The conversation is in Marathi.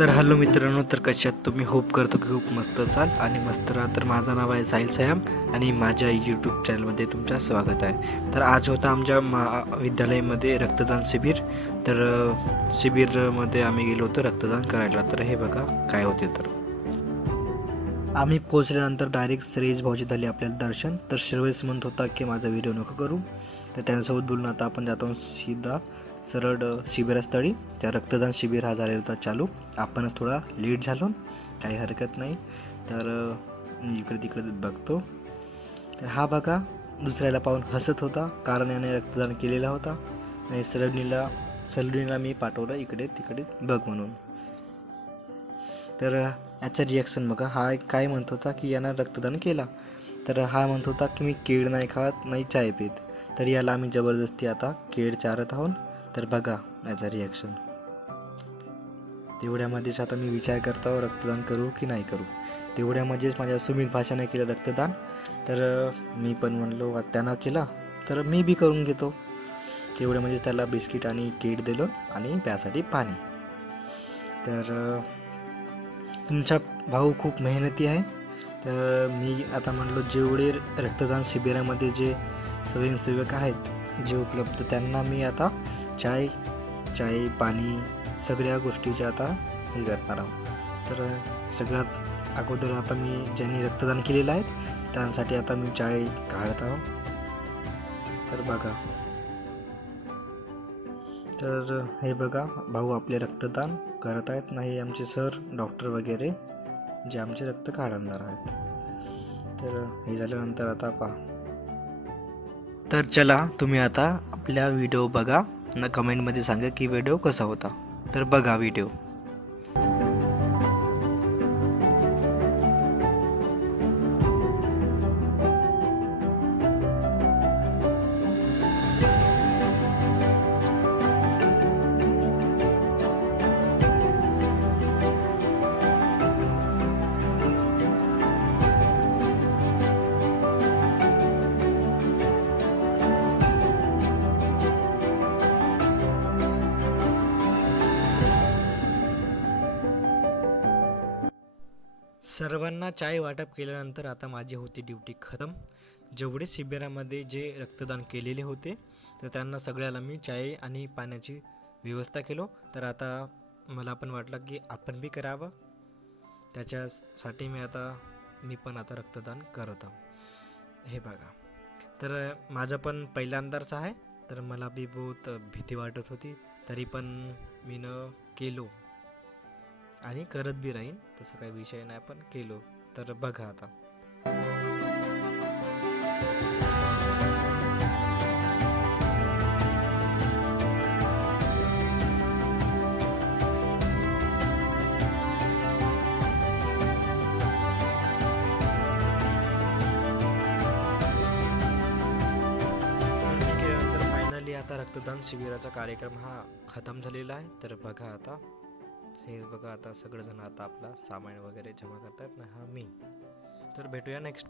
तर हॅलो मित्रांनो, तर कशात तुम्ही? होप करतो की खूप मस्त असाल आणि मस्त राहा. तर माझं नाव आहे साहिल सयाम आणि माझ्या यूट्यूब चॅनलमध्ये तुमचं स्वागत आहे. तर आज होता आमच्या महाविद्यालयामध्ये रक्तदान शिबिर. तर शिबिरमध्ये आम्ही गेलो होतो रक्तदान करायला. तर हे बघा काय होते. तर आम्ही पोहोचल्यानंतर डायरेक्ट श्रेयस भाऊजी झाले आपल्याला दर्शन. तर श्रेयस म्हणत होता की माझा व्हिडिओ नको करू. तर त्यांच्यासोबत बोलून आता आपण जातो सीधा सरळ शिबिरास्थळी. त्या रक्तदान शिबिर हा झालेला होता चालू. आपणच थोडा लेट झालो, काही हरकत नाही. तर मी इकडे तिकडे बघतो. तर हा बघा दुसऱ्याला पाहून हसत होता, कारण याने रक्तदान केलेला होता. आणि सलोनीला मी पाठवलं इकडे तिकडे बघ म्हणून. तर याचं रिॲक्शन बघा. हा काय म्हणत होता की यानं रक्तदान केला. तर हा म्हणत होता की मी केळ नाही खात, नाही चाय पीत. तर याला आम्ही जबरदस्ती आता केळ चारत आहोत. तर बघा याचा रिॲक्शन. तेवढ्यामध्येच आता मी विचार करतो रक्तदान करू की नाही करू. तेवढ्यामध्येच माझ्या सुमित भाषाने केलं रक्तदान. तर मी पण म्हणलो त्यानं केला तर मी बी करून घेतो. तेवढ्यामध्येच त्याला बिस्किट आणि केक दिलं आणि प्यासाठी पाणी. तर तुमचा भाऊ खूप मेहनती आहे. तर मी आता म्हणलो जेवढे रक्तदान शिबिरामध्ये जे स्वयंसेवक आहेत जे उपलब्ध, त्यांना मी आता चाय पाणी सगळ्या गोष्टीचे आता हे करणार आहोत. तर सगळ्यात अगोदर आता मी ज्यांनी रक्तदान केलेलं आहे त्यांसाठी आता मी चाय काढत आहो. तर बघा. तर हे बघा भाऊ आपले रक्तदान करत आहेत. नाही आमचे सर डॉक्टर वगैरे जे आमचे रक्त काढणार आहेत. तर हे झाल्यानंतर आता पहा. तर चला तुम्ही आता आपल्या व्हिडिओ बघा न कमेंटमध्ये सांगा की व्हिडिओ कसा होता. तर बघा व्हिडिओ. सर्वांना चाय वाटप केल्यानंतर आता माझी होती ड्युटी खतम. जेवढे शिबिरामध्ये जे रक्तदान केलेले होते तर त्यांना सगळ्याला मी चाय आणि पाण्याची व्यवस्था केलो. तर आता मला पण वाटलं की आपण बी करावं. त्याच्यासाठी मी पण आता रक्तदान करत आहो. हे बघा. तर माझं पण पहिल्यांदाच आहे. तर मला बी बहुत भीती वाटत होती, तरी पण मी केलो आणि करत बी राहीन. तसं काही विषय नाही, पण केलो. तर बघा आता. फायनली आता रक्तदान शिबिराचा कार्यक्रम हा खतम झालेला आहे. तर बघा आता हेच बघा. आता सगळेजण आता आपला सामान वगैरे जमा करतात ना. हा मी. तर भेटूया नेक्स्ट.